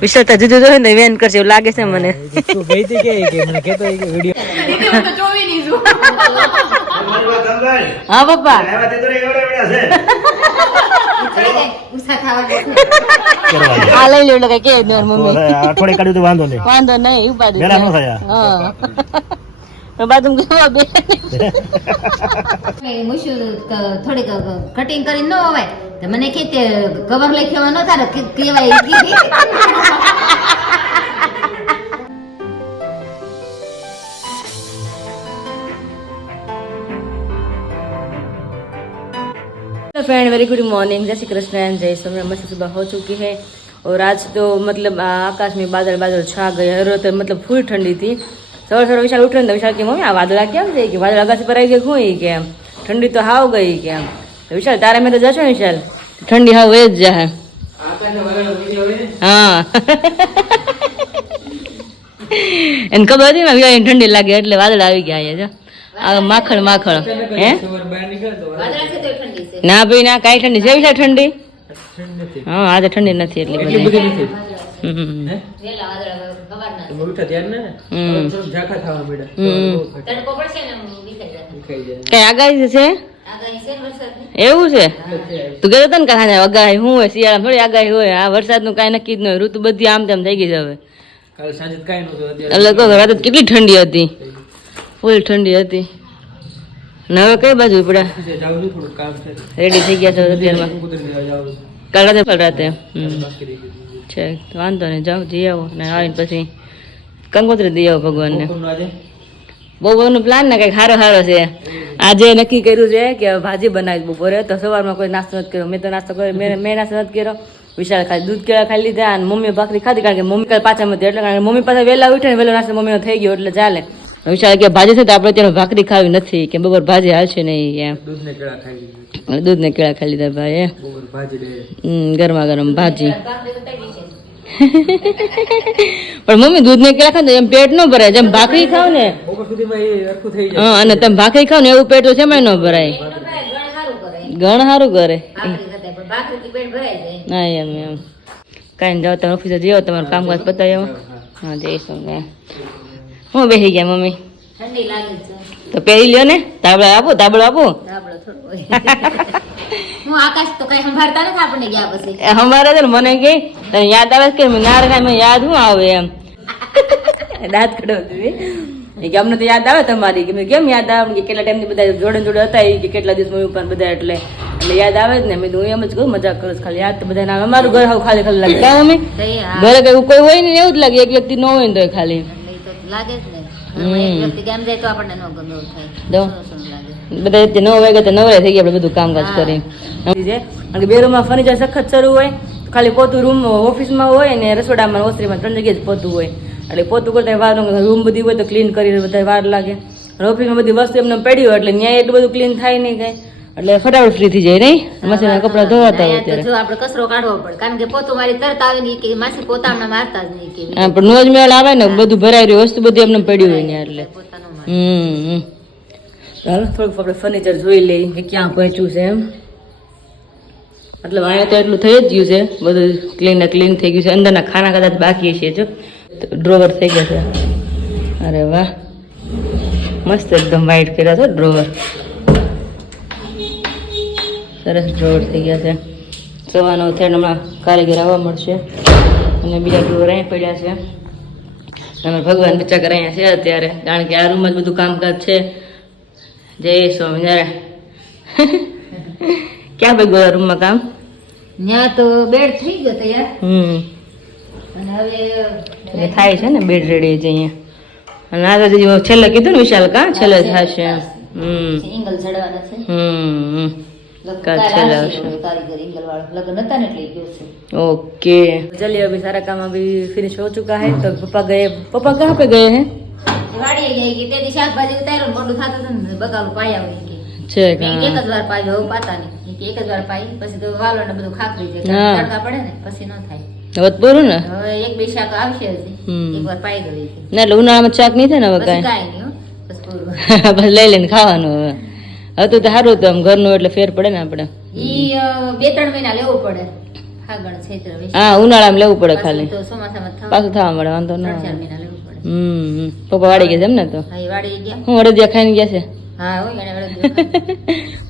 વિશાલતા જુદું જોઈ ને વેન કરશે એવું લાગે છે મને. હા પપ્પા આ લઈ લો કે મમ્મી થોડી કાઢ્યું તો વાંધો નહીં, વાંધો નહીં ઉપાધિ બાથરૂમ થોડીક કટિંગ કરી ન હોય તો મને કે કવર લખ્યો ન થાય કેવાય. फ्रेंड वेरी गुड मॉर्निंग, जय श्री कृष्ण एंड जय सोमनाथ। मस्त सुबह हो चुकी है और आज तो मतलब आकाश में बादल बादल छा गए तो मतलब फुल ठंडी थी। सवार सवार विशाल उठे तो विशाल के मम्मी आ वादळा केम છે કે વાદળ આકાશ પર આવી ગઈ હું કે ઠંડી તો હાવ ગઈ કે તો વિશાલ તારા મેં તો જશો વિશાલ ઠંડી હાવ એ જ જાય. હા એને ખબર હતી ને ઠંડી લાગે એટલે વાદળ આવી ગયા અહીંયા. જો આ માખણ માખણ હે ના ભાઈ ના કાંઈ ઠંડી છે વિશાલ ઠંડી? હા આજે ઠંડી નથી એટલી બધી. કઈ આગાહી છે એવું છે? તું કહેતો હતો ને કે આગાહી શું હોય શિયાળામાં થોડી આગાહી હોય. આ વરસાદ નું કઈ નક્કી જ ન હોય, ઋતુ બધી આમ તેમ થઈ ગઈ છે હવે. રાતે કેટલી ઠંડી હતી, ફૂલ ઠંડી હતી. ને હવે કઈ બાજુ પડ્યા રેડી થઈ ગયા છો અત્યારમાં? કાલ રાતે છે વાંધો નહીં, જાઓ જઈ આવો ને આવીને પછી કંકોત્રી દઈ આવો ભગવાનને. બહુ બહુનો પ્લાન ને કંઈક સારો સારો છે. આજે નક્કી કર્યું છે કે ભાજી બનાવી બપોરે, તો સવારમાં કોઈ નાસ્તો નથી કર્યો. મેં તો નાસ્તો કર્યો, મેં નાસ્તો નથી કર્યો. વિશાળ ખાલી દૂધ કેળા ખાઈ લીધા અને મમ્મી ભાખરી ખાધી, કારણ કે મમ્મી કાલ પાછા હતી એટલે કારણ કે મમ્મી પાછા વહેલા ઉઠે ને વહેલો નાસ્તો મમ્મીનો થઈ ગયો એટલે ચાલે. વિશાળ કે ભાજી છે તો આપણે ત્યાં ભાખરી ખાવી નથી કે બપોર ભાજી હાલશે નહીં એમ. દૂધ ને કેળા ખાઈ લીધા ભાઈ. ગરમા ગરમ ભાજી. પણ મમ્મી દૂધ ને કેળા ખાવ એમ પેટ ન ભરાય, જેમ ભાખરી ખાવ ને હા અને તમે ભાખરી ખાવ ને એવું પેટ તો છે ન ભરાય. ઘણ સારું કરે ના એમ એમ કાંઈ જાઓ તમે ઓફિસે જઈ આવો, તમારું કામકાજ પતાવી આવો. હા જઈશું ને હું બેસી ગયા મમ્મી તો પહેરી લ્યો ને. તાબડો આપો તાબડો આપો. હું આકાશ તો કઈ સંભાળતા નથી આપણે ગયા પછી અમારે છે ને મને કે તને યાદ આવે કે નાર કાંઈ યાદ શું આવે એમ દાંત કઢાવતી કે અમને તો યાદ આવે તમારી. કેમ યાદ આવે કે કેટલા ટાઈમથી બધા જોડે જોડે હતા કે કેટલા દિવસ મમ્મી ઉપર બધા એટલે યાદ આવે જ ને. મેં હું એમ જ કહું મજાક કરું ખાલી યાદ તો બધા ના. અમારું ઘર હાવ ખાલી ખાલી લાગે કાં અમે ઘરે કઈ કોઈ હોય ને એવું જ લાગે, એક વ્યક્તિ ન હોય ને તો ખાલી લાગે જ ને. બધા 9 વાગે તો નવરા થઈ ગયા આપણે બધું કામકાજ કરી. બે રૂમમાં ફર્નિચર સખત શરૂ હોય, ખાલી પોતું રૂમ ઓફિસમાં હોય ને રસોડામાં ઓસરીમાં 3 જગ્યાએ જ પોતું હોય એટલે પોતું કરતા વાર રૂમ બધી હોય તો ક્લીન કરી બધા વાર લાગે. ઓફિસમાં બધી વસ્તુ એમને પડી હોય એટલે ન્યાય એટલું બધું ક્લીન થાય નહીં કઈ એટલે ફટાફટ ફ્રી થઈ જાય નહીં. મશીનના કપડા ધોવાતા હોય ત્યારે આપણે કચરો કાઢવો પડે કારણ કે પોતું મારી તરત આવે નહીં કે માસી પોતાના મારતા જ નહીં કે પણ નોજ મેળ આવે ને બધું ભરાઈ રહ્યું વસ્તુ બધી એમને પડી હોય ને એટલે ચાલો થોડુંક આપણે ફર્નિચર જોઈ લઈએ કે ક્યાં પહોંચ્યું છે એમ. મતલબ અહીંયા તો એટલું થઈ જ ગયું છે, બધું ક્લીન થઈ ગયું છે. અંદરના ખાના કદાચ બાકી છે, જો ડ્રોવર થઈ ગયા છે. અરે વાહ મસ્ત એકદમ વાઇટ કર્યા છે ડ્રોવર, સરસ ડ્રોવર થઈ ગયા છે. સવારનો થઈને હમણાં કારીગર આવવા મળશે અને બીજા ડ્રોવર અહીંયા પડ્યા છે. અમે ભગવાન બચ્ચા કરે અહીંયા છે અત્યારે, કારણ કે આ રૂમમાં જ બધું કામકાજ છે. જય સ્વામિનારાયણ. ક્યાં ભાઈ રૂમમાં કામ? ત્યાં તો બેડ થઈ ગયો તૈયાર. અને હવે થાય છે ને બેડ રેડી છે અહીંયા. અને આ તો છેલ્લે કીધું ને વિશાલ કા છેલ્લે થશે. એંગલ ચડવાના છે. ओके चलिए अभी सारा काम अभी फिनिश हो चुका है. तो पापा कहाँ पे गए हैं? વાડીએ ગઈ કે તે દી શાકભાજી ઉતાર્યો મોટું થાતું હતું ને બગાડું પાયા હોય કે છે એક જ વાર પાયો હવે પાતા નહીં કે એક જ વાર પાઈ પછી તો વાલો ને બધું ખાખરી જાય તડકા પડે ને પછી ન થાય. હવે પૂરું ને હવે એક બે શાક આવશે હજી એક વાર પાઈ ગઈ ના એટલે ઉનાળામાં શાક નહીં થાય ને હવે કાંઈ નહીં બસ પૂરું બસ લઈ લઈને ખાવાનું. હવે હવે તો સારું તો આમ ઘરનું એટલે ફેર પડે ને આપણે. ઈ 2-3 મહિના લેવું પડે. ફાગણ ચૈત્ર હા ઉનાળામાં લેવું પડે ખાલી, તો ચોમાસામાં પાછું થવા મળે વાંધો ના 3-4 આવે. મહિના લેવું પડે. પપ્પા વાડી ગયા છે એમ ને? તો હા, એ વાડી ગયા. હું અડદિયા ખાઈને ગયા છે. હા હોય એને વળે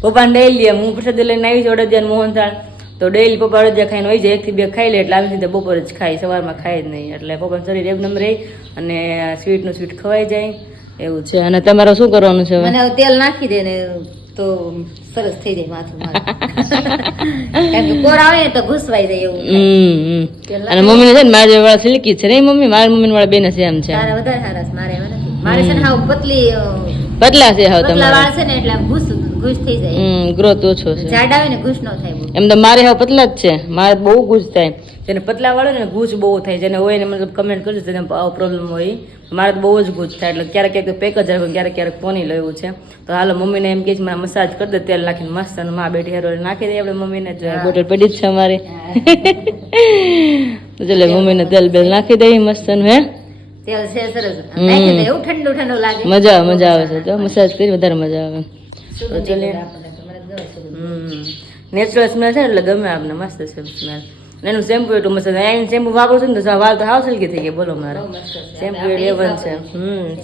પપ્પાને ડેલી હું પ્રસાદ લઈને આવી છું અડદિયા મોહનથાળ, તો ડેલી પપ્પા અડદિયા ખાઈને હોય જાય, 1 થી 2 ખાઈ લે એટલે આવી રીતે બપોર જ ખાય, સવારમાં ખાય જ નહીં, એટલે પપ્પાનું શરીર એકદમ રહે અને સ્વીટનું સ્વીટ ખવાઈ જાય એવું છે. અને તમારે શું કરવાનું છે હવે? મને હવે તેલ નાખી દે ને તો સરસ થઈ જાય માથું મારું. કારણ કે કોર આવે ને તો ઘૂસવાઈ જાય એવું. અને મમ્મીને છે ને મારા વાળા સિલ્કી છે ને મમ્મી, મારા મમ્મી વાળા બેન સેમ છે. તારા વધારે સારા છે, મારે એવા નથી. મારે છે ને હાવ પતલી પતલા છે હાવ પતલા તમારા. વાળ છે ને એટલે ઘૂસ થઈ જાય. ગ્રોથ ઓછો છે. જાડ આવે ને ઘૂસ ન થાય બહુ. એમ તો મારે હાવ પતલા જ છે, મારે બહુ ગુજ થાય. જેને પતલા વાળો ને ગુજ બહુ થાય, જેને હોય ને મતલબ કમેન્ટ કરજો જેને આવો પ્રોબ્લેમ હોય. મારે તો બહુ જ ગુજ થાય, એટલે ક્યારેક ક્યારેક પેક જ રાખું, ક્યારેક ક્યારેક પોની લેવું છે. તો હાલો મમ્મીને એમ કે છે મને મસાજ કરી દે તેલ નાખીને મસ્ત, અને માં બેઠી હેરો નાખી દઈએ આપણે મમ્મીને. બોટલ પડી જ છે અમારી. તો ચાલો મમ્મીને તેલ બેલ નાખી દઈએ મસ્ત હે. તેલ છે સરસ નાખી દે, એવું ઠંડુ ઠંડુ લાગે. મજા આવે છે, તો મસાજ કરી વધારે મજા આવે. તો ચાલે નેચરલ સ્મેલ છે એટલે ગમે આપણે, મસ્ત છે સ્મેલ. એનું શેમ્પુ એટલું મસ્ત, એનું શેમ્પુ વાપરું છું ને તો વાળ તો હાવ સિલ્કી થઈ ગયા. બોલો મારે શેમ્પુ લેવન છે.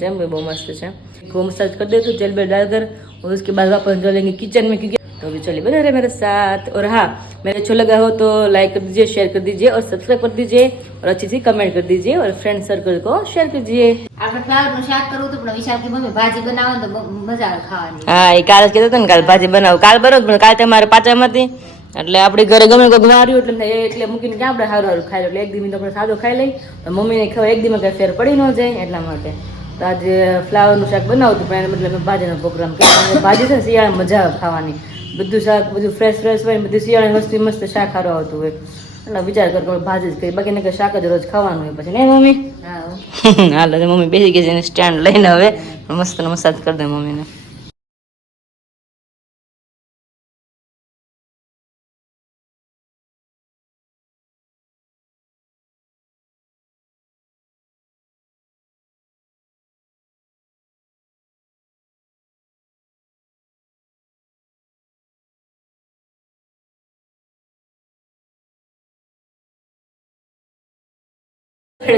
શેમ્પુ બહુ मस्त है. को मसाज कर दे तो तेल में डालकर और उसके बाद वापस डालेंगे किचन में, क्योंकि तो अभी चलिए बने रहे मेरे साथ. और हाँ, मेरे अच्छा लगा हो तो लाइक कर दीजिए, शेयर कर दीजिए और सब्सक्राइब कर दीजिए और अच्छी सी कमेंट कर दीजिए और फ्रेंड सर्कल को शेयर कीजिए. આપણે ફ્લાવરનું શાક કરવું તો પણ વિચાર કે મમ્મી ભાજી બનાવો તો મજા આવે ખાવાની. હા એ કાલ જ કહેતો હતો ને કાલ ભાજી બનાવો, કાલ બરોબર પણ કાલ તમારે પાચામાં હતી એટલે આપણે ઘરે ગમે કોઈ વાર્યું એટલે મૂકીને ક્યાં આપણે સારું ખાઈ લો, એટલે એક દી તો આપણે સાદો ખાઈ લઈ તો મમ્મીને ખબર એક દીમાં કઈ ફેર પડી ન જાય એટલા માટે. તો આજે ફ્લાવરનું શાક બનાવતું પણ એને મતલબ ભાજીનો પ્રોગ્રામ કર્યો. ભાજી છે ને શિયાળામાં મજા આવે ખાવાની, બધું શાક બધું ફ્રેશ હોય, બધું શિયાળાની વસ્તુ મસ્ત શાક સારું આવતું હોય એટલે વિચાર કરો ભાજી જ કરી, બાકી ને શાક જ રોજ ખાવાનું હોય પછી નહીં મમ્મી. હાલ મમ્મી બેસી ગઈ છે સ્ટેન્ડ લઈને, હવે મસ્ત મસાજ કરી દે મમ્મીને.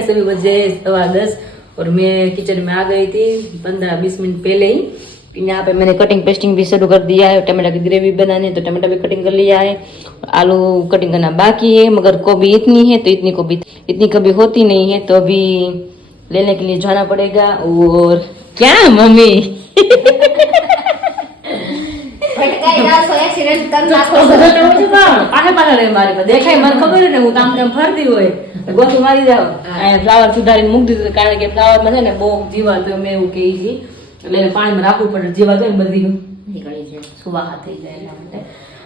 सभी बजे 10:15 और मैं किचन में आ गई थी 15-20 मिनट पहले ही. यहाँ पे मैंने कटिंग पेस्टिंग भी शुरू कर दिया है. टमाटर की ग्रेवी बनानी है तो टमाटर भी कटिंग कर लिया है, आलू कटिंग करना बाकी है, मगर गोभी इतनी है तो इतनी कभी होती नहीं है, तो अभी लेने के लिए जाना पड़ेगा. और क्या मम्मी દેખાય મને ખબર ને હું કામ ફરતી હોય ગોતું મારી જાવ. ફ્લાવર સુધારીને મૂકી દીધું કારણ કે ફ્લાવરમાં છે ને બહુ જીવાત હોય, મેં એવું કહી છે એટલે પાણીમાં રાખવું પડે, જીવાત હોય ને બધી નીકળી જાય, સુવાહા થઈ જાય એટલા માટે.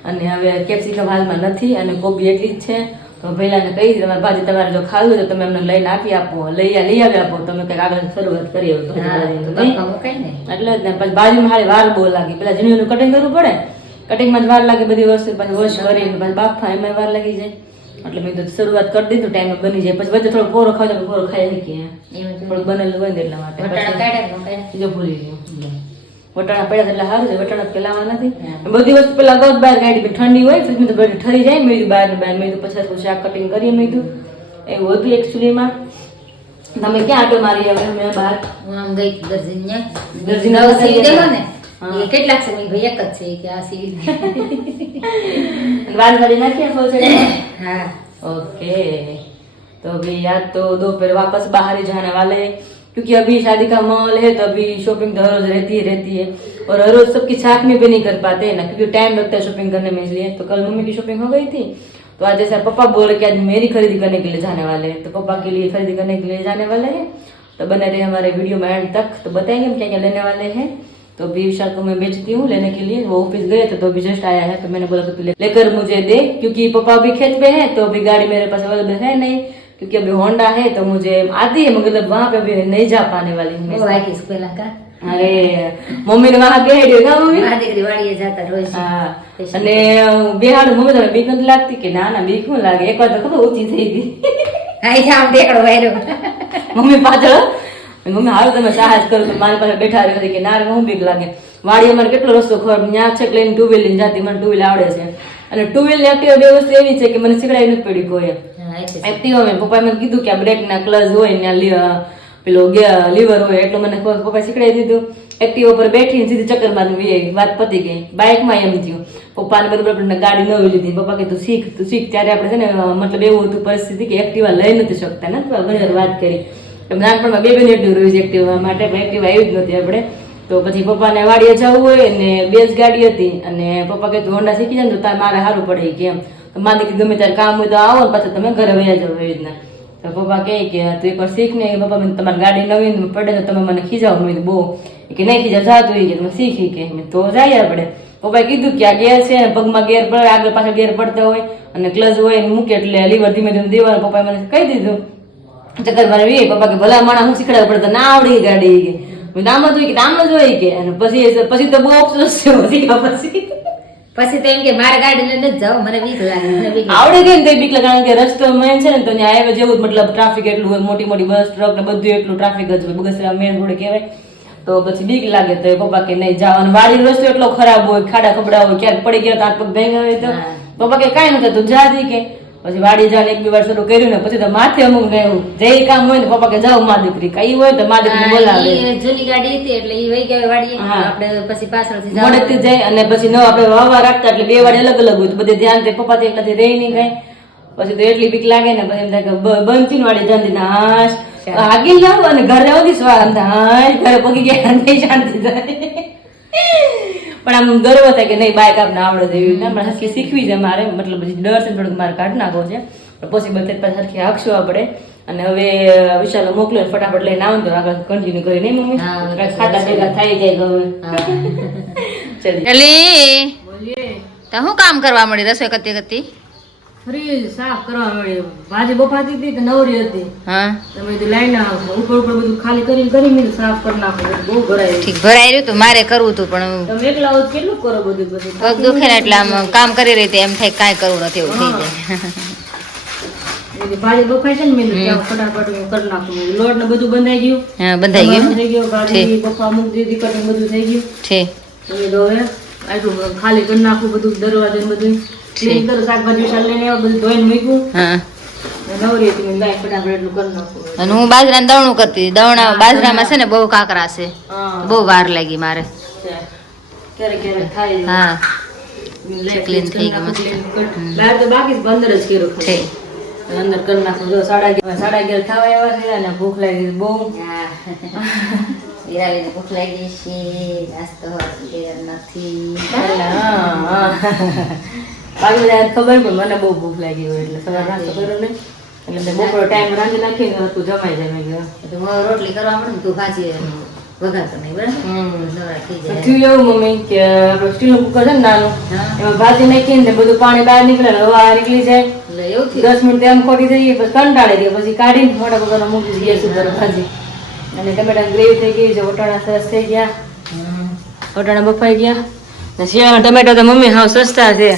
અને હવે કેપ્સિકમ હાલમાં નથી અને કોબી એટલી જ છે, તો પહેલાને કહી તમારે ભાજી તમારે જો ખાવી હોય તો તમે અમને લઈને આપી આપો, લઈ આવી આપો, તમે કંઈક આગળ શરૂઆત કરી એટલે જ ને. પછી ભાજીમાં હારી વાર બહુ લાગે, પેલા ઝીણું કટિંગ કરવું પડે, કટિંગમાં જ વાર લાગે, બધી વસ્તુ પછી વોશ કરીને પછી બાફા એમાં વાર લાગી જાય. એટલે મેં તો શરૂઆત કરી દીધું, ટાઈમ બની જાય, પછી વચ્ચે થોડો પોરો ખાવ તો પોરો ખાઈ શકીએ, થોડું બનેલું હોય ને એટલા માટે. જો ભૂલી ગયું વટાણા પડ્યા એટલે સારું છે, વટાણા પેલાવા નથી, બધી વસ્તુ પેલા અગાઉ બહાર કાઢી, ઠંડી હોય ફ્રીજમાં તો બધી ઠરી જાય, મેં બહાર ને બહાર મેં પછી શાક કટિંગ કરીએ, મેં એવું હતું એકચ્યુઅલીમાં. તમે ક્યાં આટો મારી હવે મેં બહાર ગઈ દર્જી ને કેટલાક સમય ભાઈ એક જ છે કે આ સીવી વાલ વાળી નાખી આપો છે. हाँ ओके, तो अभी यार तो दोपहर वापस बाहर ही जाने वाले हैं, क्योंकि अभी शादी का माहौल है तो अभी शॉपिंग तो हर रोज रहती है और हर रोज सबकी साथ में भी नहीं कर पाते हैं ना, क्योंकि टाइम लगता है शॉपिंग करने में, इसलिए. तो कल मम्मी की शॉपिंग हो गई थी, तो आज जैसे पापा बोले कि आज मेरी खरीदी करने के लिए जाने वाले हैं, तो पापा के लिए खरीदी करने के लिए जाने वाले हैं. तो बने रहे हमारे वीडियो में एंड तक, तो बताएंगे हम क्या क्या लेने वाले हैं. तो अभी विशाल को मैं भेजती हूँ लेने के लिए, वो ऑफिस गए थे तो अभी जस्ट आया है, तो मैंने बोला कि लेकर मुझे दे, क्योंकि पापा अभी खेत पे है तो अभी गाड़ी मेरे पास अवेलेबल है नहीं, क्योंकि अभी होंडा है तो मुझे आती है मगर वहाँ पे अभी नहीं जा पाने वाली हूँ. अरे मम्मी ने वहाँ બેહાડ્યો ના મમ્મી દીકરી વાડીએ જતા રોજ. હા, અને બેહાડ મમ્મી તમને બીક નથી લાગતી કે ના ના બીક શું લાગે, એકવાર તો ખબર ઊંચી થઈ ગઈ. આમ દેખડો વાયરો મમ્મી પાછળ મમ્મી હાલ તમે સાહસ કરો, મારી પાસે બેઠા રહે કે ના હું બીક લાગે. વાડી અમારે કેટલો રસ્તો ખબર ત્યાં છે લઈને ટુ વ્હીલ લઈને જાતી, મને ટુ વ્હીલ આવડે છે અને ટુ વ્હીલ ને એક્ટિવા બે વસ્તુ એવી છે કે મને શીખડાવી નથી પડી કોઈ. હા, એટલે જ. એક્ટિવા મેં પપ્પાએ મને કીધું કે આ બ્રેક ના ક્લચ હોય ને પેલો લીવર હોય એટલે મને પપ્પાએ શીખડાવી દીધું. એક્ટિવા ઉપર બેઠીને સીધી ચક્કર મારી આવી, વાત પતી ગઈ. બાઇકમાં એમ થયું, પપ્પાને બરોબર આપણે ગાડી નવી લીધી, પપ્પા કે તું શીખ. ત્યારે આપણે છે ને મતલબ એવું હતું પરિસ્થિતિ કે એક્ટિવા લઈ નથી શકતા ને, ઘણી વાત કરી. નાનપણમાં બે એક્ટિવ રહ્યું છે એક્ટિવા માટે, પણ એક્ટિવા આવી જ નથી આપણે. તો પછી પપ્પાને વાડીએ જવું હોય ને બે જ ગાડી હતી, અને પપ્પા કે તું હોન્ડા શીખી જાય ને તો મારે સારું પડે કે એમ. તો માને કે ગમે ત્યારે કામ હોય તો આવો ને પાછા તમે ઘરે વયા જાવ એવી રીતના. તો પપ્પા કહે કે તું એકવાર શીખ ને, પપ્પા મને તમારી ગાડી નવી પડે તો તમે મને ખીજાવ. મેં બહુ કે નહીં ખીજાવ, જાતું કે તમે શીખી કે તો જાય આપણે. પપ્પાએ કીધું કે આ ગેર છે ને પગમાં ગેર પડે, આગળ પાછળ ગેર પડતા હોય અને ક્લચ હોય ને મૂકે એટલે લીવર ધીમે ધીમે દેવાનું. પપ્પાએ મને કહી દીધું ચક્કર મારી. પપ્પા કે ભલા માણા હું શીખડાવ પડે ના આવડી ગાડી કે આમ જ હોય કે આમ જ હોય કે. અને પછી તો બહુ અફસોસ છે પછી તો એમ કે મારે ગાડી લઈને જ જાઓ, મને બીક લાગે, મને બીક લાગે. આવડે ગઈ ને તો બીક લાગે, કારણ કે રસ્તો મેન છે ને તો ત્યાં હાઈવે જેવું જ, મતલબ ટ્રાફિક એટલું હોય, મોટી મોટી બસ ટ્રક ને બધું એટલું ટ્રાફિક જ હોય, બગસરા મેન રોડ કહેવાય. તો પછી બીક લાગે. તો પપ્પા કે નહીં જાવ. અને વાડીનો રસ્તો એટલો ખરાબ હોય, ખાડા ખબડા હોય, ક્યાંક પડી ગયા તો હાથ પગ ભાંગા હોય તો પપ્પા કે કાંઈ નથી તું જા દી કે. પછી વાડી જઈને એક બે વાર શરૂ કર્યું ને પછી તો માથે અમુક ગયું જે કામ હોય ને પપ્પા કે જાવ મા દીકરી, કઈ હોય તો મા દીકરી બોલાવે. જૂની ગાડી હતી એટલે ઈ વહી ગયા વાડીએ, આપણે પછી પાછળથી મોડેથી જાય. અને પછી ન આપણે વાવા રાખતા એટલે બે વાડી અલગ અલગ હોય તો બધે ધ્યાન તે પપ્પા થી એકલાથી રહી નહીં ગઈ. પછી તો એટલી બીક લાગે ને પછી એમ થાય કે બંધ થી વાડી જાતી ના હાશ આગી જાવ અને ઘર જાવ થી સ્વાર આમ હાશ ઘરે પગી ગયા નહીં શાંતિ થાય. પણ આમ ગર્વ થાય કે નહીં બાઈક આપને આવડે છે એવી રીતના હરખી શીખવી છે મારે, મતલબ પછી ડર છે થોડુંક મારે કાઢ નાખવો છે, પણ પોસિબલ થાય પછી હરખી હાંકશું આપણે. અને હવે વિશાલ મોકલો ફટાફટ લઈને આવું તો આગળ કન્ટિન્યુ કરી નહીં મમ્મી, ખાતા ભેગા થઈ જાય હવે. ચલી તો હું કામ કરવા મળી રસોઈ કરતી કરતી? ફ્રીજ સાફ કરવા મળી, ભાજી બફાતી હતી તો નવરી હતી. હા તમે લાઈન ઉપર ઉપર બધું ખાલી કરી સાફ કરી નાખો, બહુ ભરાય. ઠીક ભરાઈ રહ્યું તું, મારે કરવું હતું પણ તમે એકલા હો કેટલું કરો બધું પછી પગ દુખે ને એટલે આમ કામ કરી રહી હતી, એમ થાય કાંઈ કરવું નથી એવું થઈ જાય. ભાજી બફાય છે ને મેં ફટાફટ કરી નાખું, લોટ ને બધું બંધાઈ ગયું. હા બંધાઈ ગયું થઈ ગયું, ભાજી બફા મૂકી દીધી, કટિંગ બધું થઈ ગયું છે. હવે આટલું ખાલી કરી નાખું બધું, દરવાજો ને બધું ક્લીન કરું, શાકભાજી વિશાલ લઈને આવ્યા બધું ધોઈને મૂક્યું. હા નવરી હતી મેં ફટાફટ એટલું કરી નાખું. અને હું બાજરાનું દવણું કરતી, બાજરામાં છે ને બહુ કાકરા છે, બહુ વાર લાગી મારે. ક્યારેક ક્યારેક થાય. હા ક્લીન થઈ ગયું મસ્ત. બહાર તો બાકી જ અંદર જ કર્યું છે. અંદર કરી નાખું. જો 11:30 ખાવા આવ્યા છે અને ભૂખ લાગી બહુ. હીરાલીને ભૂખ લાગી છે, નાસ્તો નથી. બાકી બધા ખબર પણ મને બહુ ભૂખ લાગી હોય એટલે સવારે નાસ્તો કર્યો ને એટલે બપોર ટાઈમ રાંધી નાખીને તું જમાઈ જાય. મેં હું રોટલી કરવા મળે ને તું ભાજી વઘારતો નહીં બરાબર. થયું એવું મમ્મી કે આપણે સ્ટીલનું કુકર છે ને નાનું, એમાં ભાજી નાખીને બધું પાણી બહાર નીકળે ને હવા નીકળી જાય. એવું 10 મિનિટ એમ ખોટી થઈ ગઈ, પછી કંટાળી ગઈ, પછી કાઢીને મોટા કુકરમાં મૂકી ગેસ ઉપર ભાજી. અને ટમેટા ગ્રેવી થઈ ગઈ છે, વટાણા સરસ થઈ ગયા, વટાણા બફાઈ ગયા. ને શિયાળા ટમેટા તો મમ્મી હાવ સસ્તા છે,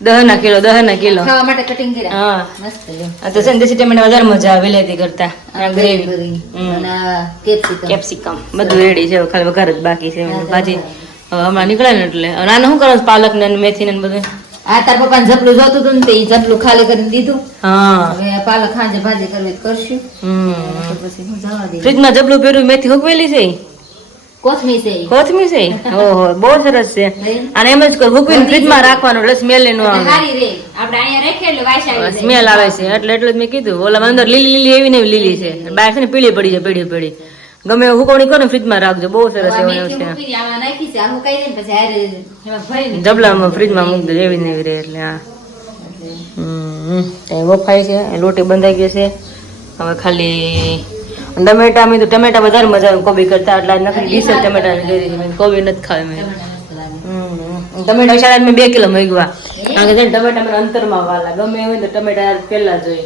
10 કિલો ખાવા માટે કટિંગ કર્યા. હા મસ્ત આ તો છે ને દેશી ટમેટા વધારે મજા આવે વિલાયતી કરતા. ગ્રેવી અને કેપ્સિકમ બધું રેડી છે, ખાલી વઘાર જ બાકી છે. ભાજી હવે હમણાં નીકળે ને એટલે નાનું શું કરો પાલક ને મેથી ને બધું. આ તાર પપ્પાને જપલું જોતું હતું ને તે જપલું ખાલી કરીને દીધું. હા હવે પાલક ખાંજે ભાજી કરવી કરશું. પછી હું જવા દઈ. ફ્રીજમાં જબલું પહેર્યું, મેથી હુકવેલી છે, કોથમી છે. ઓહો બહુ સરસ છે. અને એમ જ હુકવીને ફ્રીજમાં રાખવાનું એટલે સ્મેલ ન આવે. સારી રે આપણે અહીંયા રાખીએ એટલે વાસ આવી જાય. સ્મેલ આવે છે એટલે જ મેં કીધું. ઓલા અંદર લીલી એવી ને એવી લીલી છે, બહાર છે ને પીળી પડી જાય, પીળી ગમે હુકવણી કરો ને ફ્રીજમાં રાખજો, બહુ સરસ છે. જબલામાં ફ્રીજમાં મૂકી દે એવી ને એવી રહે એટલે. હા વફાય છે, લોટી બંધાઈ ગઈ છે. હવે ખાલી ટમેટા, મેં તો ટમેટા વધારે મજા આવે કોબી કરતા, એટલે નથી ડીશ ટમેટા લીધી, કોબી નથી ખાવી મેં. ટમેટા શાળા મેં 2 કિલો મૂકવા, કારણ કે ટમેટા મને અંતરમાં વાલા ગમે હોય તો ટમેટા પેલા જોઈએ.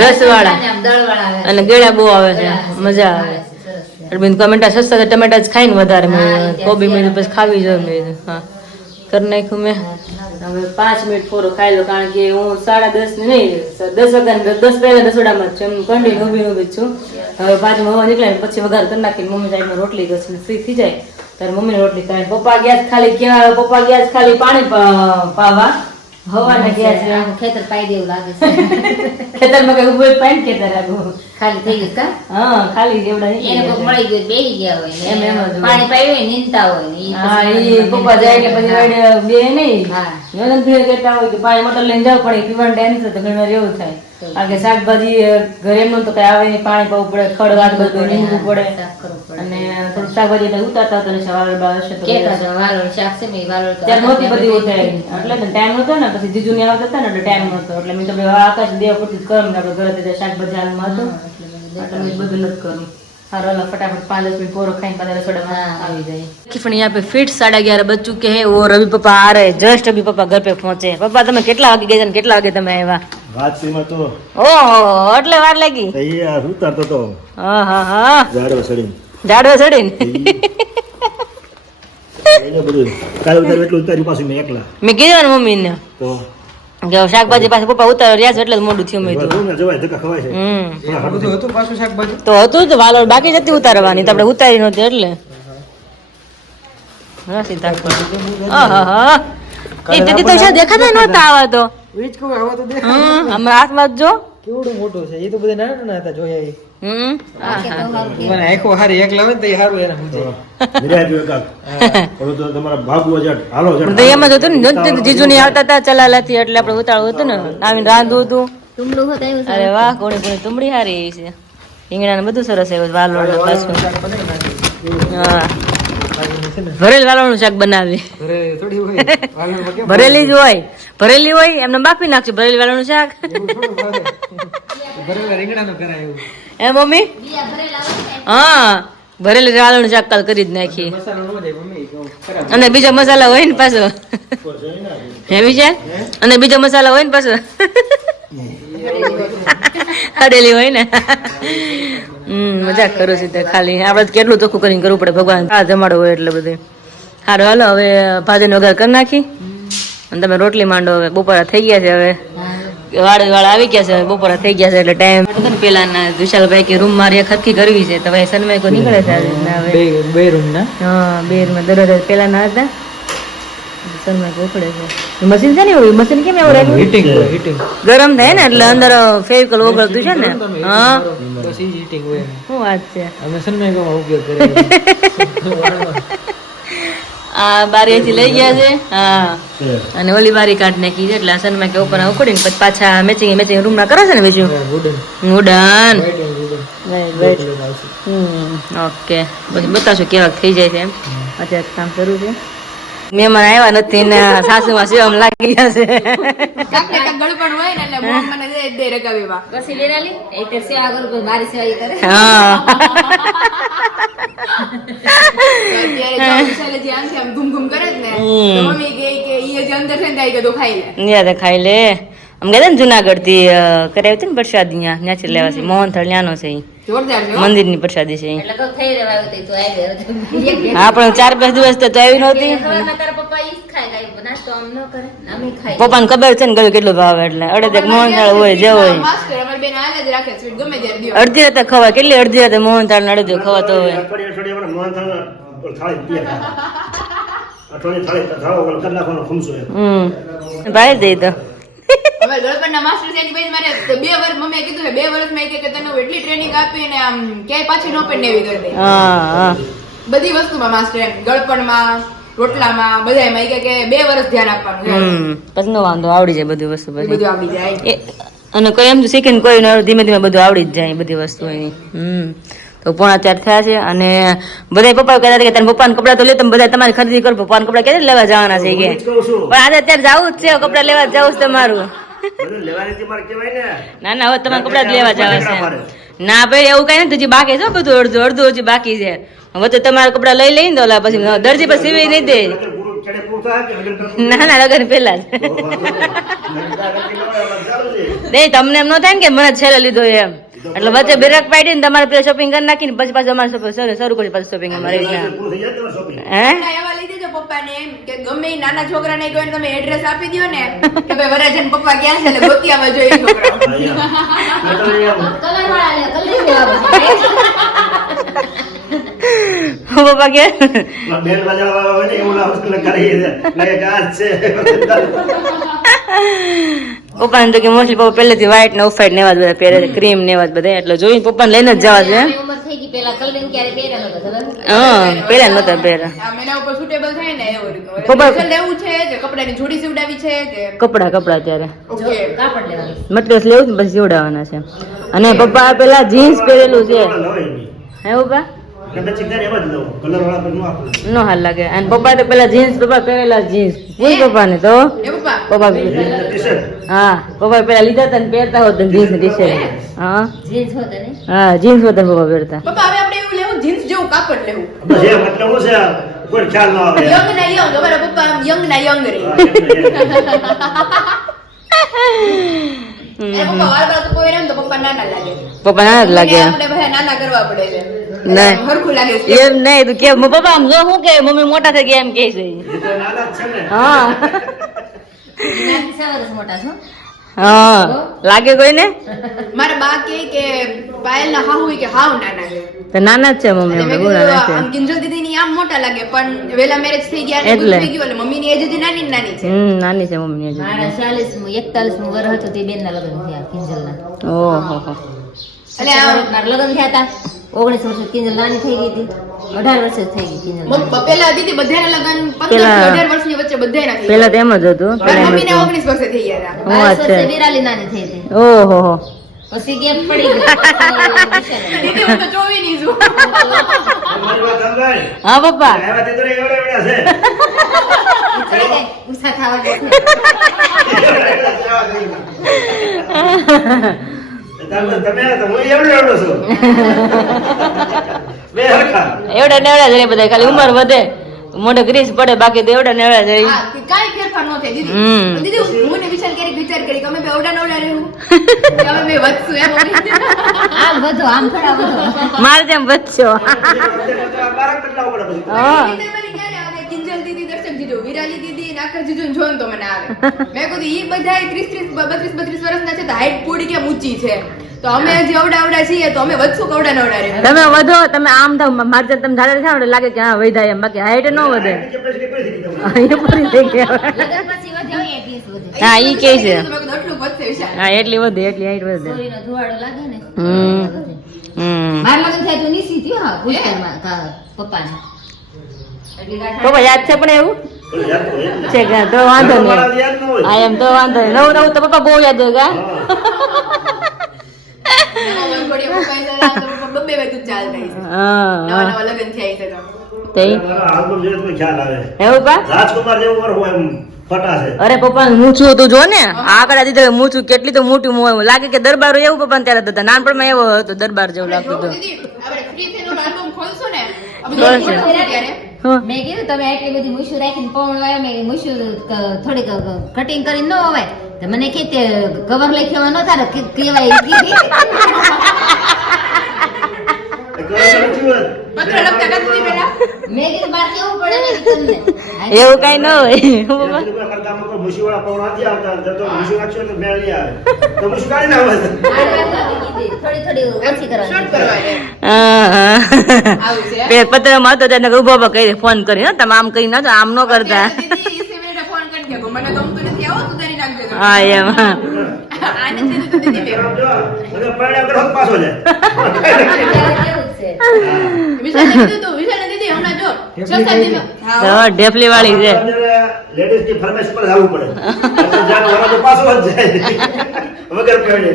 રસવાળા અને ગળા બહુ આવે છે, મજા આવે. ટમેટા સસ્તા ટમેટા જ ખાઈને વધારે કોબી મેં પછી ખાવી જોઈએ મેં. હા કરી નાખ્યું મેં. હવે 5 મિનિટ પૂરો ખાઈ લો, કારણ કે હું 10:30 નહીં 10 વાગ્યા 10 પહેલા રસોડામાં જ છું, કન્ટિન્યુ ઊભી છું. હવે 5 હવા નીકળે પછી વઘાર કરી નાખીને મમ્મી સાઈડમાં રોટલી ઘસીને ફ્રી થઈ જાય તો તારી મમ્મી રોટલી કરે. પપ્પા ગયા છે ખાલી પાણી પાવા. હવાના ગયા છે. આખું ખેતર પાઈ દેવું લાગે છે. ખેતરમાં કઈ ઉભો પાણી ખેતર આગું ખાલી થઈ ગયું કા? હા ખાલી જેવડા એને કોક મળી ગયું બેહી ગયા હોય ને એમ જ હોય. પાણી પાયું હોય નીંદતા હોય ને ઈ હા પછી એ પપ્પા જાય કે પછી વાડે બે નહીં હા. નોંધ ભીડ કહેતા હોય કે પાણી મોટર લઈને જવું પડે પીવાનું ટાઈમ છે તો ઘણી વાર એવું થાય. કારણ કે શાકભાજી ઘરે એમનું તો કઈ આવે નહીં, પાણી પાવું પડે, ખડ વાત બધું નીંદવું પડે સાફ કરવું પડે. અને થોડું શાકભાજી એટલે ઉતારતા હતા ને વાલોળ બાર હશે તો કેટલા જણ વાલોળ શાક છે ને ઈ વાલોળ તો ત્યાં નહોતી બધી ઉતારી એટલે ને ટાઈમ નતો ને પછી જીજુ ને આવતા હતા ને એટલે ટાઈમ નતો એટલે મેં તો આકાશ દેવ પૂરતી જ કરું ને આપણે ઘરે ત્યાં શાકભાજી હાલમાં હતું એટલે મેં બધું નથી કરું. सारा वाला फटाफट 5-10 मिनट पूरा खाएं पता थोड़ा आ जाए. किफन यहाँ पे फिट 11:30 बज चुके हैं और अभी पापा आ रहे हैं. जस्ट अभी पापा घर पे पहुंचे. पापा તમે કેટલા વાગે ગયા ને કેટલા વાગે તમે આવ્યા? વાતમાં તો ઓહો એટલે વાર લાગી. તઈ આ ઉતારતો તો હા હા હા ઝાડવા સડીને એને બધું કાલ ઉતાર એટલું ઉતારી પાછું મેં એકલા મેં કીધું ને મમ્મીને તો કે શાકભાજી પાસે પપ્પા ઉતાર રહ્યા છે એટલે જ મોડું થયું મેં તો. બધું જવાય ધક્કા ખવાય છે બધું હતું પાછું શાકભાજી તો હતું જ વાલોળ બાકી જતી ઉતારવાની તો આપણે ઉતારી નહોતી એટલે હા સીધા આહા એ દીદી તો શાયદ દેખાતા નહોતા આવા તો વીજ કહું આવા તો દેખ હમણાં હાથમાં જ જો કેવડું મોટું છે એ તો બધા નાના નાના હતા જોયા એ હમ આખે તો હારું કે મને આખો હારી એકલા હોય ને તો એ હારું એને પૂછે નિરાય એકાદ ઓલો તો તમારા બાબુ જટ હાલો જટ તો એમ જ હતું ને જીજુ ની આવતા હતા ચલાલાથી એટલે આપણે ઉતાળવું હતું ને આવીને રાંધવું હતું. ટુમડું હોત આવ્યું છે. અરે વાહ કોણી કોણી તુમડી હારી એવી છે. રીંગણા ને બધું સરસ આવ્યું વાલોળ પાછું. હા ભરેલ વાલોળનું શાક બનાવી ઘરે થોડી હોય વાલોળમાં કેમ ભરેલી જ હોય ભરેલી હોય એમને બાફી નાખશું ભરેલી વાલોળનું શાક. એવું થોડું ભાવે બરાબર રીંગણાનું કરાય એવું હે મમ્મી? બીયા ભરેલા હોય ને હા ભરેલી વાલોળનું શાક કાલ કરી જ નાખી મસાલો નો જાય મમ્મી ખરાબ અને બીજા મસાલા હોય ને પાછો હેવી છે અને બીજો મસાલા હોય ને પાછો હડેલી હોય ને મજાક કરું છું તે ખાલી આપણે તો કેટલું ચોખ્ખું કરીને કરવું પડે ભગવાન આ જમાડો હોય એટલે બધું સારું. હાલો હવે ભાજીનો વઘાર કરી નાખી અને તમે રોટલી માંડો. હવે બપોરા થઈ ગયા છે હવે વાળા આવી ગયા છે બપોરા થઈ ગયા છે એટલે ટાઈમ પેલા વિશાલભાઈ કે રૂમ મારી ખતકી કરવી છે તો ભાઈ સનમાઈ કો નીકળે છે આવી રીતના હવે બે રૂમ ના હા બે રૂમ દરરોજ પેલા ના હતા સનમાઈ ઉખડે છે મશીન છે ને એવું મશીન કેમ એવું રાખ્યું હીટિંગ ગરમ થાય ને એટલે અંદર ફેવિકલ ઓગળતું છે ને હા બસ ઈ હીટિંગ હોય શું વાત છે. અમે સનમાઈકોમાં ઉપયોગ કરીએ આ બારી અહીંથી લઈ ગયા છે હા અને ઓલી બારી કાઢ નાખી છે એટલે સનમાં કે ઉપર ઉખડીને પછી પાછા મેચિંગ રૂમ ના કરે છે ને બીજું વુડન ઉડાન વાઈટ ઓકે પછી બતાવશું કેવા થઈ જાય છે એમ. અત્યારે કામ શરૂ છે. મહેમાન આવ્યા નથી ને સાસુમાં સેવમ લાગી ગયા છે. પછી લેરાલી એટલે સેવા કરું પછી મારી સેવા ઈ કરે. હા ખાઈ લે આમ ગયા ને જુનાગઢ થી કરાવી હતી ને પ્રસાદી ત્યાંથી લેવા છે મોહનથાળ ન્યાનો છે મંદિર ની પ્રસાદી છે એટલે કહું થઈ રહેવા આવ્યું તો આવી હા પણ 4-5 દિવસ તો આવી નહોતી. તારા પપ્પા ઈ જ ખાય કાંઈ નાસ્તો આમ ન કરે ને અમે ખાઈ પપ્પાને ખબર છે ને કયું કેટલું ભાવે એટલે અડધે મોહનથાળ હોય જે હોય અડધી રાતે ખવાય કેટલી અડધી રાતે મોહનથાળ ને અડધી ખવાતો હોય. અઠવાડિયે મોહન થાળી પીયા અઠવાડિયે થાળી થાળો કરી નાખવાનો ખમસો એમ ભાઈ દઈ તો હવે ગળપણના માસ્ટર છે એની પછી મારે 2 વર્ષ મમ્મીએ કીધું છે 2 વર્ષમાં કે તને હું એટલી ટ્રેનિંગ આપી ને આમ ક્યાંય પાછી નો પડને એવી કરી દે. હા બધી વસ્તુમાં માસ્ટર એમ ગળપણમાં રોટલામાં બધાયમાં કે 2 વર્ષ ધ્યાન આપવાનું છે. પછી નો વાંધો આવડી જાય બધી વસ્તુ બધી બધું આવડી જાય. અને કોઈ એમ શીખીને કોઈ ધીમે ધીમે બધું આવડી જ જાય બધી વસ્તુ એની. તો 3:45 થયા છે અને બધા પપ્પા કહેતા હતા કે તારા પપ્પાના કપડા તો લે તમે બધા તમારી ખરીદી કરો પપ્પાના કપડા ક્યારે લેવા જવાના છે કે પણ આજે અત્યારે જવું જ છે કપડા લેવા જવું છે તમારું. લેવાની થી મારે કહેવાય ને ના ના હવે તમારા કપડા જ લેવા જવા છે. ના ભાઈ એવું કઈ નથી હજી બાકી છે બધું અડધું હજી બાકી છે. હવે તો તમારા કપડા લઈ લઈને તો પછી દરજી પર સીવી નહીં દે. ના ના લગન પેલા જ નહીં તમને એમ ન થાય ને કે મને છેલ્લે લીધો એમ એટલે વચ્ચે બ્રેક પાડી ને તમારે પેલા શોપિંગ કરી નાખીને પછી પાછું અમારે શરૂ કરી પાછું શોપિંગ અમારે હે કપડા એવા લઈ દેજો પપ્પાને એમ કે ગમે ઈ નાના છોકરાને કોઈ તમે એડ્રેસ આપી દો ને કે ભાઈ વરાજન પપ્પા ક્યાં છે એટલે ગોતી આવવા જોઈએ છોકરા. કલર વાળા લે કલર લેવા પપ્પા કે બેન બજાવવા હોય ને એવું ના વસ્તુ કરી લાગે કાચ છે. પપ્પાને તો કે મોસ્ટલી પપ્પા પહેલેથી વ્હાઈટ ને ઓફ વ્હાઈટ ને એવા જ બધા પહેરે છે, ક્રીમ ને એવા જ બધા, એટલે જોઈને પપ્પાને લઈને જ જવા છે. આની ઉંમર થઈ ગઈ, પેલા coloring ક્યારે પહેર્યા નહોતા, ખબર? હા પેલા નતા પહેરા. આમ એના ઉપર સુટેબલ થાય ને એવું રીતનું. ખબર. એટલે લેવું છે કે કપડાની જોડી સીવડાવી છે કે કપડા અત્યારે ઓકે જો, કાપડ લેવાનું. મટીરિયલ લેવું ને પછી જોડાવાના છે. અને પપ્પા પેલા જીન્સ પહેરેલું છે. હે પપ્પા કદાચ ચિકન એમ જ લઉં, કલર વાળા પર નો આપું. નો હાલ લાગે. અને પપ્પા તો પેલા જીન્સ પપ્પા પહેરેલા જીન્સ કોઈ પપ્પા ને તો એ પપ્પા પપ્પા ટી-શર્ટ. હા પપ્પા પેલા લીધા હતા ને પહેરતા હોત જીન્સ ને ટી શર્ટ. હા Jeans હોતા ને? હા જીન્સ હોતા પપ્પા પહેરતા. પપ્પા હવે આપણે એવું લેવું જીન્સ જેવું કાપડ લેવું. બસ એ મતલબ હું છે કોઈ ખ્યાલ ન આવે. યંગ ના યંગ, અમારા પપ્પા આમ યંગ ના યંગ રહે. હા, એમ એ પપ્પા વાળ વાળ તો કોઈ રહે ને તો પપ્પા નાના લાગે. પપ્પા ના જ લાગે. આપણે બધા નાના કરવા પડે છે. ના. હરખું લાગે છે. એમ નહીં તું કે પપ્પા આમ જો શું કે મમ્મી મોટા થઈ ગયા એમ કે છે. એ તો નાના જ છે ને. હા એનાથી 6 વર્ષ મોટા છો. હા લાગે કોઈ ને મારા બા કે પાયલ ના હાહુ કે હાવ નાના છે. તો નાના જ છે મમ્મી એટલે અમે મેં બહુ કીધું, નાના છે. આમ કિંજલ દીદી ની આમ મોટા લાગે પણ વેલા મેરેજ થઈ ગયા ને એટલે. બધું થઈ ગયું એટલે મમ્મી ની એજ હજી નાની ને નાની છે. નાની છે મમ્મી હજુ. મારા 40મું 41મું વર્ષ હતું તે બેનના લગ્ન થયા, કિંજલના. ઓહો એટલે આ મારા લગ્ન થયા હતા 19 વર્ષે, કિંજલ નાની થઈ ગઈ હતી, 18 વર્ષે થઈ ગઈ કિંજલ. પેલા દીદી બધાના લગ્ન 15 થી પેલા- 18 વર્ષની વચ્ચે બધાના થઈ પેલા ગયા. તો એમ જ હતું. મારા પેલા એમ મમ્મીને હતું. 19 વર્ષે થઈ ગયા હતા. 22 વાત છે. વર્ષે વિરાલી નાની થઈ હતી, ઓહો હો. પછી ગેપ પડી ગયો. દીદી હું તો જોવી નહીં છું. મારી વાત સમજાય. હા પપ્પા આવ્યા તે તો એવડા એવડા છે. ઉષા ખાવા ગઈ. તમે તો હું એવડો એવડો છું. બે હરખા. એવડા ને એવડા જ રહે બધા, ખાલી ઉંમર વધે મોઢે ગ્રીસ પડે, બાકી તો એવડા ને એવડા જ રહે. હા, કાંઈ ફેરફાર ન થાય દીદી. હમ. દીદી હું ને વિચાર કરી કે અમે બે અવડા નવડા રહેવું કે અમે બે વધશું એમ મમ્મી. આમ વધો, આમ થોડા વધો. મારે જેમ બચશો. બારાક બદલાવવું પડે પછી. હા વિચાર મને ક્યારે આવે? કિંજલ દીદી, દર્શક જીજુ, વિરાલી દીદી, નાકર જીજુ ને જોઈને તો મને આવે. મેં કીધું ઈ બધાય 32 વર્ષના છે તો હાઈટ પૂરી કેમ ઊંચી છે? તો અમે હજી અવડા છીએ તો અમે વધશું કે અવડા નવડા રહે. તમે વધો, તમે આમ થાવ, મારે જેમ તમે ધારે થાવ ને લાગે કે હા વધ્યા એમ, બાકી હાઈટ ન વધે. કેપેસિટી પૂરી થઈ ગઈ તમારી. હા, એ પૂરી થઈ ગઈ હવે. લગ્ન પછી વધ્યો એ 20 વધે. હા, ઈ કે છે. મેં કીધું આટલું વધશે વિશાલ. હા એટલી વધે, એટલી હાઈટ વધે. સોરીનો ધુવાડો લાગે ને. હમ. મારા લગ્ન થાય તો નીસી થયો, હા, ભૂતકાળમાં પપ્પાને. પપ્પા યાદ છે પણ એવું પેલું યાદ હોય એટલે. છે કે તો વાંધો નહીં. મારા યાદ ન હોય. હા એમ તો વાંધો નહીં. નવું નવું તો પપ્પા બહુ યાદ હોય કા? એમાં વંગોળીયા મુકાઈ જરા તો પપ્પા બબ્બે વેતું ચાલતા હશે. હા નવા હા. નવા લગ્ન થયા હશે તો. તે મારા આલ્બમ જોઈએ તો કોઈ ખ્યાલ આવે. એવું કા? રાજકુમાર જેવું વર હોય એમ ફટા છે. અરે પપ્પા મૂછું તું જો ને, આકડા દીધો મૂછું કેટલી તો મોટી મોય લાગે કે દરબાર એવું પપ્પા ત્યારે હતા. નાનપણમાં એવો હતો, દરબાર જેવું લાગતું જો હતું. દીદી, આપણે free થઈને ઓલો album ખોલશું ને, આ ખોલશે. બધું ખોલશું ત્યારે હા. મેં કીધું તમે આટલી બધી મૂછું રાખીને પવણવાય, મેં મૂછું થોડીક કટિંગ કરીને ન હોવાય તો મને કે તે કવર લખ્યો ન તારે કેવાય ઈ કીધી. એ કઈ નથી હોત. પત્ર લખતા નથી પેલા. મેં કીધું બાર કેવું પડે ને તમને. એવું કઈ ન હોય. એમ કીધું કે અમારા ગામમાં કોઈ મૂછીવાળા પવન નથી આવતા. તો મૂછું નાખશો એટલે મેળ નહીં આવે. તો મૂછું કાઢી ના આવે. થોડી થોડી ઓછી શોર્ટ કરવાની. કરવા દે. હા આવું છે. બે પત્રમાં હતો તેને ઉભો ઉભો કરી ફોન કરી, હા તમે આમ કરી ના આમ ન કરતા. દીદી 20 મિનિટે ફોન કરી કે મને ગમતું નથી, આવો સુધારી નાખજો તમે. હા એમ હા. આનંદ દીદી તો દીદી બે. આમ જો, મને પરણ્યા વગર હોત પાછો જાય. કેવું છે? વિશાલને કીધું તું, વિશાલને દીદી હમણાં જો 6-7 દિવસ. હા. તો ઢેફલી વાળી છે. લેડીઝ ની ફરમાઈશ પર જવું પડે. એટલે જાણ વાળા તો પાછો જ જાય. વગર પહેરે.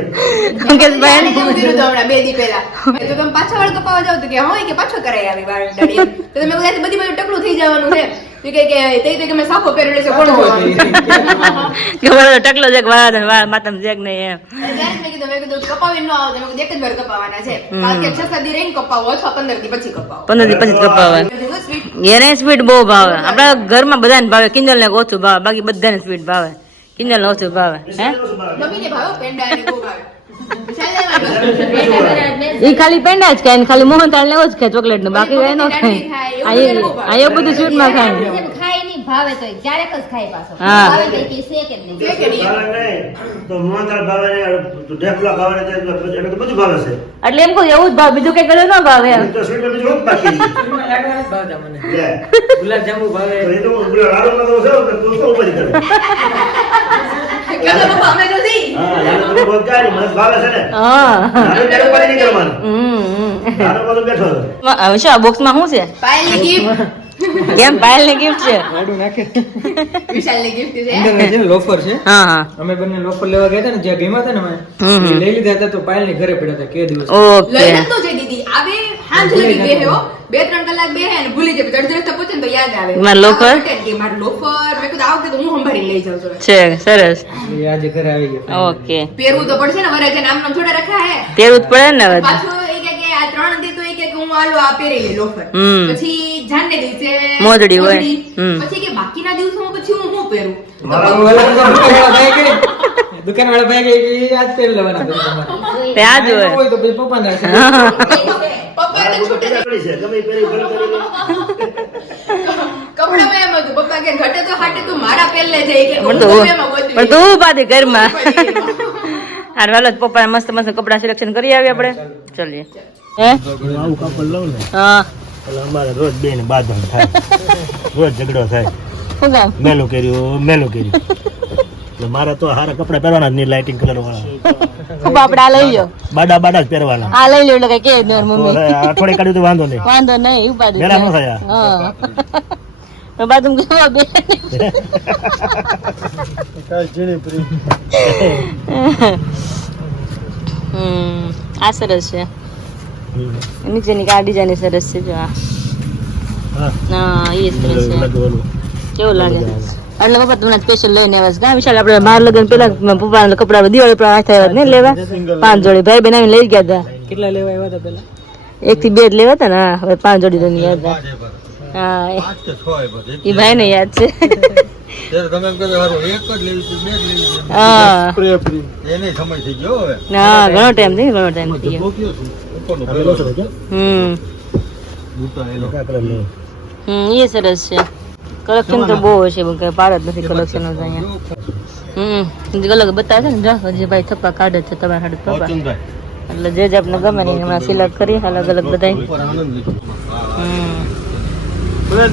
મુકેશભાઈ એવું કર્યું હતું હમણાં 2 દી પહેલા. મેં કીધું તમે પાછા વાળ કપાવવા જાવ તો કે હોય કે પાછો કરાય આવી વાળ દાઢી એમ. તો તમે કીધું બધી બાજુ ટકલું થઈ જવાનું છે. તો કે તે મેં સાફો પહેરેલો છે કોણ જોવાનું? કે મારો ટકલો જેક વાળા માથામાં જેક નહીં એમ. ત્યારે મેં કીધું કપાવી ન આવો તો મેં કીધું એક જ વાર કપાવવાના છે. કારણ કે 6-7 દી રહીને કપાવો અથવા 15 દી પછી કપાવો. 15 દી પછી કપાવે. સ્વીટ એને સ્વીટ બહુ ભાવે. આપણા ઘરમાં બધાને ભાવે. કિંજલ ને ઓછું ભાવે, બાકી બધાને સ્વીટ ભાવે. કિંજલ ને ઓછું ભાવે. હે મમ્મીને ભાવે પેંડા ને બહુ ભાવે. વિશાલને ભાવે. ઈ ખાલી પેંડા જ ખાય ને ખાલી મોહનથાળ ને એવો જ ખાય ચોકલેટ નું, બાકી કઈ ન ખાય. આ એવું બધું સ્વીટ માં ખાય. ખાય નહીં ભાવે તો ક્યારેક જ ખાય પાછો હા. ભાવે તો ઈ છે કે નહીં છે કે નહીં? ભાવે નહીં તો મોહનથાળ ભાવે ને ઢેફલા ભાવે ને એને તો બધું ભાવે છે એટલે એમ કહું એવું જ ભાવ બીજું કઈ કર્યું ન ભાવે એમ. એ તો સ્વીટ બીજું શું બાકી છે? એમાં લાડવા નથી ભાવતા મને લે. ગુલાબજાંબુ ભાવે તો એ તો પેલા લાડુમાં તો છે ને, તું શું ઉપાધિ કરે? કહેતો પપ્પા અમે તો જી. હા, લાડુ તો બહુ કાંઈ નહીં, મને ભાવે છે ને. હા લાડુ ત્યારે ઉપાધિ નહીં કરવાનું. હમ લાડુમાં તો બેઠો હતો. હવે શું આ બોક્સમાં શું છે પાયલની gift. કેમ પાયલ ની ગિફ્ટ છે લાડુ નાખે વિશાલની gift છે. અંદર છે ને લોફર છે હા હા અમે બંને લોફર લેવા ગયા હતા ને જ્યાં ગેમા હતા ને અમે હમ. એ લઈ લીધા હતા તો પાયલની ઘરે પડ્યા હતા કે દિવસ ઓકે લઈને જ તો જઈ દીધી. આવે હાંજ લગી બેહે હો. 2-3 કલાક બેહે અને ભૂલી જાય. પછી અડધે રસ્તે પહોંચે ને તો યાદ આવે. મારો લોફર? આ વખતે કે મારો લોફર. મેં કીધું આ વખતે તો હું સંભાળીને લઈ જાઉં છું. છે સરસ એ આજે ઘરે આવી ગયા ઓકે પહેરવું તો પડશે ને વરે છે નામ નામ થોડા રખા હે. તેરું જ પડે ને હવે પાછું એ કે આ 3 દી તો એ કે હું આલો આ પહેરી લે લોફર. હમ. પછી જાનને દિવસે મોજડી હોય. હમ. પછી કે બાકીના દિવસોમાં પછી હું શું પહેરું? મારા તો દુકાનવાળા ભાઈ કે આજ પહેરી લેવાના બધું તમારે. તે આ જ હોય હોય તો પછી પપ્પા નાખે પપ્પા તો છૂટે જ. પડી છે, ગમે એ પહેરી ઘર કરીને. કપડામાં એમ હતું પપ્પા કે ઘટે તો હાટે તો મારા પહેલે જાય કે હું પણ તું ગમે એમાં ગોતવી. પણ તું ઉપાધિ ઘરમાં હાર વાલો પપ્પા મસ્ત મસ્ત કપડા સિલેક્શન કરી આવી આપણે ચલીએ હે હું આવું કાપડ લઉં ને હા એટલે અમારે રોજ બે ને બાંધણ થાય, રોજ ઝઘડો થાય. શું કામ મેલું કર્યું એટલે મારે તો હારા કપડા પહેરવાના જ નહીં, લાઇટિંગ કલર વાળા. પપ્પા આપણે આ લઈ લો બાડા બાડા જ પહેરવાના. આ લઈ લો એટલે કઈ કે જ નહીં તો મમ્મી હવે અઠવાડિયે કાઢ્યું તો વાંધો નહીં. વાંધો નહીં ઉપાધિ મેળા ન થયા. હા તો બાજુ કેવા બે આ સરસ છે નીચેની આ ડિઝાઇન સરસ છે જો આ હા, હા એ સરસ છે ઓલું. કેવું લાગે એટલે પપ્પા તમને સ્પેશિયલ લઈને આવ્યા છે કાં વિશાલ આપણે બહાર લગન પેલા પપ્પા કપડા દિવાળી પર હાથ આવ્યા ને લેવા 5 જોડી ભાઈ બનાવીને લઈ ગયા હતા કેટલા લેવા આવ્યા હતા પેલા 1 થી 2 જ લેવા હતા ને હા, હવે 5 જોડી લઈને ગયા હતા હા એ ભાઈ ને યાદ છે હા હા ઘણો ટાઈમ થઈ ગયો કયા કલરનું? એ સરસ છે કલેક્શન તો બહુ હશે પણ કઈ પાર જ નથી કલેક્શન અહીંયા અલગ બતાવે છે ને જો હજી ભાઈ થપ્પા કાઢે છે તમારા હાડે થપ્પા એટલે જે આપણે ગમે ને હમણાં સિલેક્ટ કરી અલગ અલગ બધા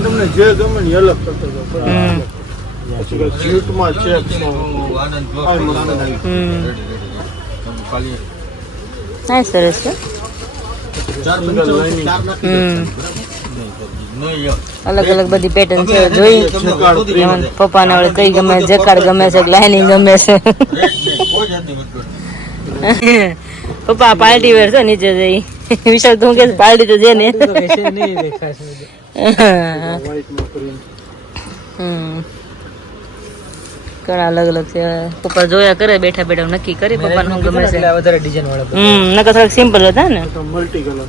તમને જે ગમે ને એ અલગ કરતો જાઓ. પછી સ્વીટમાં છે હા સરસ છે અલગ અલગ બધી પેટર્ન છે જોઈ એમાં પપ્પાને વળે કઈ ગમે જકાર ગમે છે લાઇનિંગ ગમે છે પપ્પા પાર્ટી વેર છે નીચે જઈ વિશાલ તું કે પાર્ટી તો છે ને ઘણા અલગ અલગ છે પપ્પા જોયા કરે બેઠા બેઠા નક્કી કરી પપ્પાને શું ગમે છે વધારે ડિઝાઇન વાળા નકર થોડાક સિમ્પલ હતા ને મલ્ટી કલર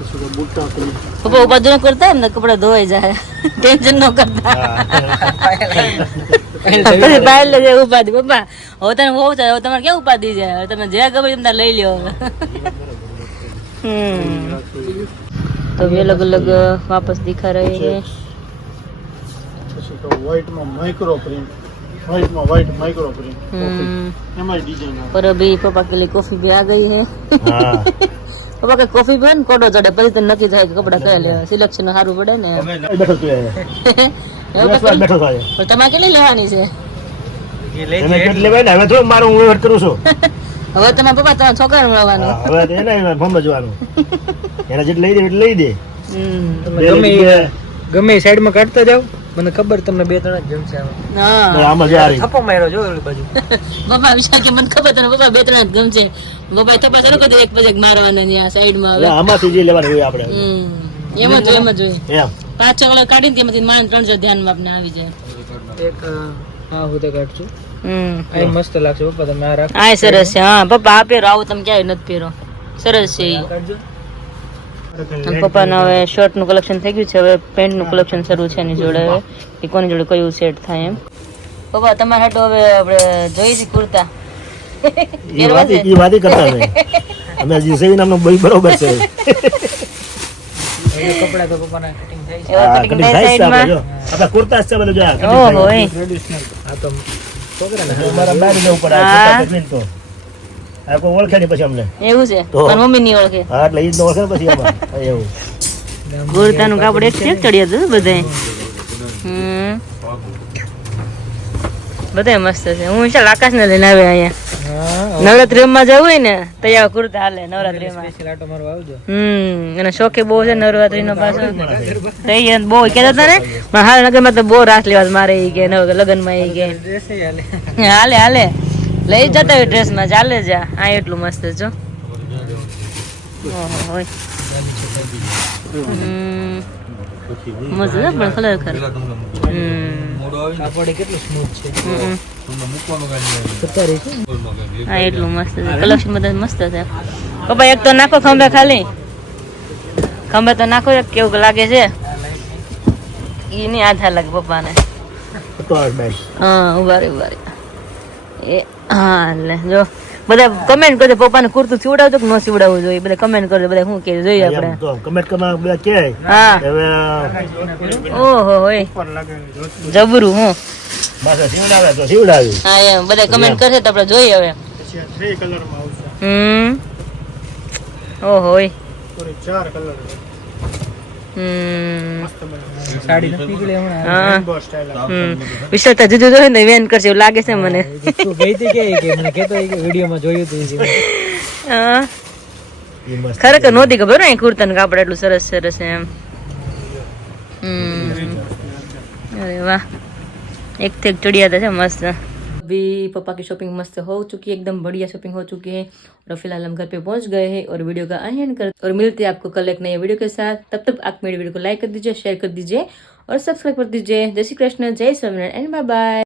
પછી બુટ્ટા કરી પપ્પા ઉપાધિ ન કરતા એમ ને કપડા ધોવાઈ જાય ટેન્શન ન કરતા પછી બહાર લઈ જાય ઉપાધિ પપ્પા હવે તને હોવું છે હવે તમારે ક્યાં ઉપાધિ છે હવે તમે જ્યાં ગમે તેમ ત્યાં લઈ લ્યો તો भी अलग अलग वापस दिखा रहे हैं પછી તો વ્હાઈટમાં micro print white micro print MI design और अभी पापा के लिए कॉफी भी आ गई है હા पापा के कॉफी भी ने कोडो चढ़े પછી તો નક્કી થાય કે કપડા કયા લેવા સિલેક્શન સારું પડે ને બેઠો તું બેઠો થાય પણ તમારે કેટલી લેવાની છે તમે કેટલી લેવાય ને હવે તો મારું હું વેટ કરું છું હવે તમારા પપ્પા તમારા છોકરાને મળવાનું હા, હવે તો એને સમજવાનું એના જેટલું લઈ દે એટલું લઈ દે ગમે સાઈડ માં કાઢતા જાવ મને ખબર તમને 2-3 જ ગમશે હા આમાં જ આ રહી થપ્પો માર્યો જો ઓલી બાજુ પપ્પા વિચાર કે મને ખબર તને પપ્પા 2-3 જ ગમશે પપ્પા તપાસ ન કરી એક પછી મારવાના ની આ સાઈડ માં હવે આમાંથી જે લેવાનું હોય આપણે એમ જ જોઈએ એમ 5-6 કલાક કાઢીને તેમાંથી માન 3 ધ્યાનમાં આપણે આવી જાય એક હા હું તો કાઢશું આ મસ્ત લાગશે પપ્પા તમે આ રાખો આ સરસ છે હા પપ્પા આ પહેરો આવું તમે ક્યાંય નથી પહેરો સરસ છે ઈ કાઢજો પપ્પાના હવે શર્ટ નું કલેક્શન થઈ ગયું છે હવે પેન્ટ નું કલેક્શન શરૂ છે એની જોડે હવે એ કોની જોડે કયું સેટ થાય એમ પપ્પા તમારા હાટો હવે આપણે જોઈ છે કુર્તા એ વાત કરતા નહીં અમે હજી સહી નામનો બરોબર છે કપડા તો પપ્પાના કટિંગ થાય છે. એવા હા, cutting કટિંગ થાય થાય છે સાઈડમાં. આપણે જો. આપણા કુર્તા છે બધું જો આ cutting ઓહો થાય. એ. ટ્રેડિશનલ આ તો છોકરાને જો મારા બારી જવું પડે આ હા. કુર્તા પહેરીને તો આ કોઈ ઓળખે નહીં પછી અમને એવું છે તો. મારી મમ્મી ની ઓળખે હા એટલે ઈ જ ન ઓળખે ને પછી એમાં હા, એવું ગોરતાનું કાપડ એક છે ચડિયા હતું બધાય બધાય મસ્ત છે. હું ચાલ આકાશ ને લઈને આવે અહીંયા હા નવરાત્રીમાં જવું હોય ને તો અહીંયા કુર્તા હાલે નવરાત્રીમાં. સ્પેશિયલ આટો મારવા આવજો. અને શોખે બહુ છે નવરાત્રી નો પાછો તો ઈ બહુ કહેતા હતા ને મારા હાલનગર માં તો બહુ રાસ લેવા મારે ઈ કે લગ્ન માં ઈ કે ડ્રેસ હાલે. હાલે હાલે લઈ જ જતા હોય ડ્રેસ માં ચાલે જા આ એટલું મસ્ત છે જો ઓહો હોય મસ્ત છે પણ ખરેખર કાપડ કેટલું સ્મૂથ છે. હા એટલું મસ્ત છે કલેક્શન બધા મસ્ત છે. પપ્પા એક તો નાખો ખંભે ખાલી ખંભે તો નાખો એક કેવું લાગે છે ઈ નહીં આધાર લાગે પપ્પાને. તો આ બેસ હા ઉભા રે એ હા લે જો બધા કમેન્ટ કરજો પપ્પાને કુર્તું સીવડાવજો કે ન સીવડાવવું જોઈએ બધા કમેન્ટ કરજો બધા શું કે જોઈએ આપણે. એમ તો કમેન્ટ કરવા બધા કહે હા હવે ઓહો હોય ઉપર લગાવીને જોતું જબરું હું માથે સીવડાવે તો સીવડાવ્યું હા એમ બધા કમેન્ટ કરશે તો આપણે જોઈએ હવે. પછી આ 3 કલરમાં આવશે ઓહો હોય પૂરી 4 કલર મસ્ત બને સાડી નથી નીકળી હમણાં. હા રેનબો સ્ટાઈલ વિશાલતા જુદું જોયું ને વેન કરશે એવું લાગે છે મને. તું ગઈ હતી કે મને કહેતો હોય કે વિડીયોમાં જોયું હતું એ. હા ઈ મસ્ત ખરેખર નહોતી ખબર ને કુર્તાનું કાપડ એટલું સરસ સરસ છે એમ. अरे वाह एक थे चढ़िया था मस्त. अभी पापा की शॉपिंग मस्त हो चुकी है, एकदम बढ़िया शॉपिंग हो चुकी है और फिलहाल हम घर पे पहुंच गए हैं और वीडियो का एंड कर और मिलते हैं आपको कल एक नए वीडियो के साथ. तब तक आप मेरे वीडियो को लाइक कर दीजिए, शेयर कर दीजिए और सब्सक्राइब कर दीजिए. जय श्री कृष्ण, जय स्वामीनारायण एंड बाय बाय.